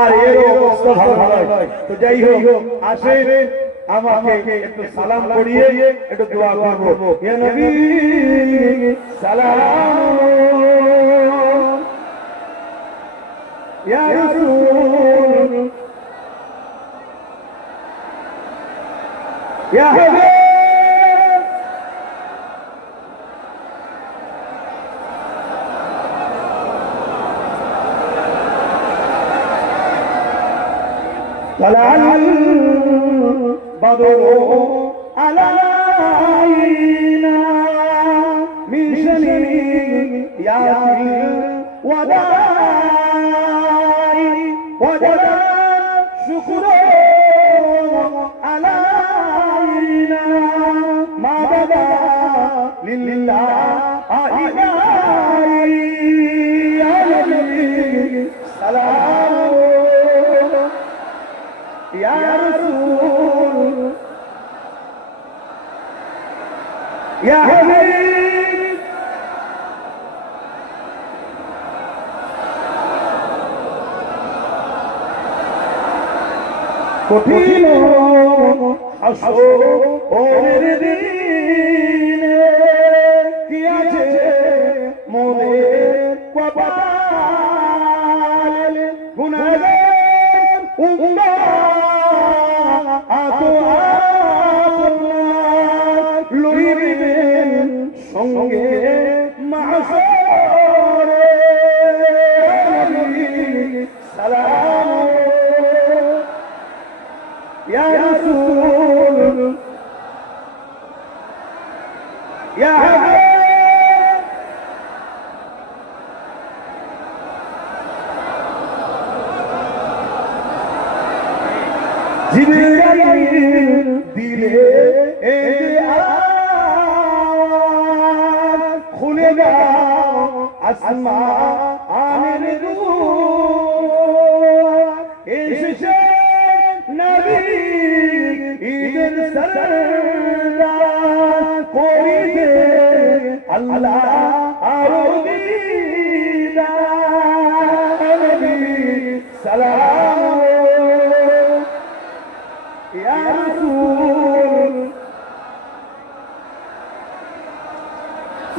আর এর অবস্থা ভালো নয় তো যাই হোক আসে আমাকে একটু সালাম করিয়ে একটু দোয়া করব। ইয়া নবী সালাম। ইয়া রাসূল। ইয়া হাবিব। ولعل بدر علينا من سنين يعطي وداعي وجل شكرا علينا ما بدا لله إلهي عليه سلام يا رسول يا حبيب কঠিন হাসরের দিনে দিলে এ আওয়াজ খুলে দাও আসমানের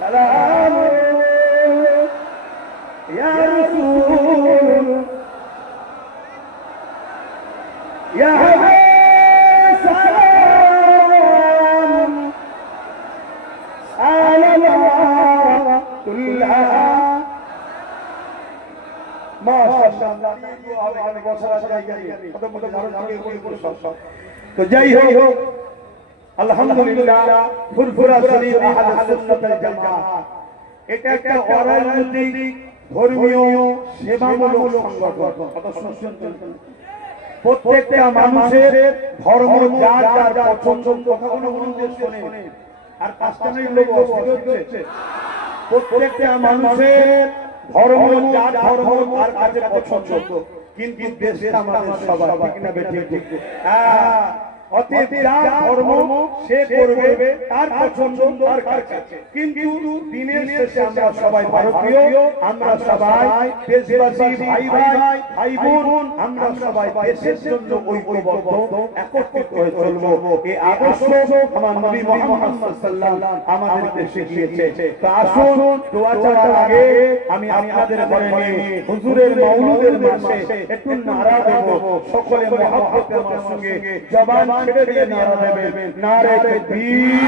সালাম يا رسول يا حبيب سلام على الله كلها ما شاء الله তো যাই হোক এটা একটা ধর্মীয় প্রত্যেকটা মানুষের ধর্ম, যার যার আর প্রত্যেকটা মানুষের ধর্ম, যার ধর্ম কিন্তু দেশটা আমাদের বেঠিক ঠিক হ্যাঁ। অতএব যার ধর্ম সে করবে তার পছন্দ তার কাছে। কিন্তু দিনের শেষে আমরা সবাই ভারতীয় আমরা সবাই দেশবাসী ভাই ভাই ভাই বোন আমরা সবাই দেশের জন্য ঐক্যবদ্ধ একত্রিত হয়ে চলবো। এই আদর্শ আমার নবী মুহাম্মদ সাল্লাল্লাহু আমাদেরকে শিখিয়েছে তো আসুন দোয়া চাওয়ার আগে আমি আপনাদের ঘরে নিয়ে হুজুরের মাওলুদের মাসে একটু নারা দেব সকলে মহব্বতের সঙ্গে জবান مانگے دیئے نعرہ دیبے نعرہ تدبیر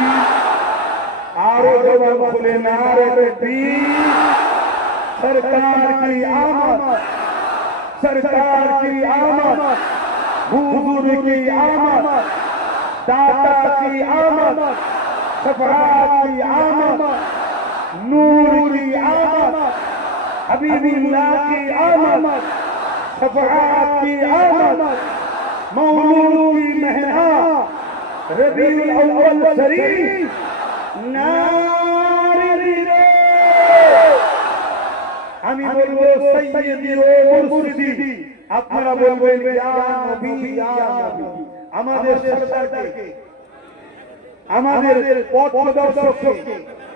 آرو جب ہم کھلے نعرہ تدبیر سرکار کی آمد، سرکار کی آمد، حضور کی آمد، داتا کی آمد، سفرات کی آمد، نور کی آمد، حبیب اللہ کی آمد، سفرات کی آمد، مولود রবিউল আউয়াল শরীফ নারী আমি বলব সাইয়েদি ও মুরশিদি আপনারা বলবেন ইয়া নবী ইয়া নবী। আমাদের সরকারকে আমাদের পথ প্রদর্শককে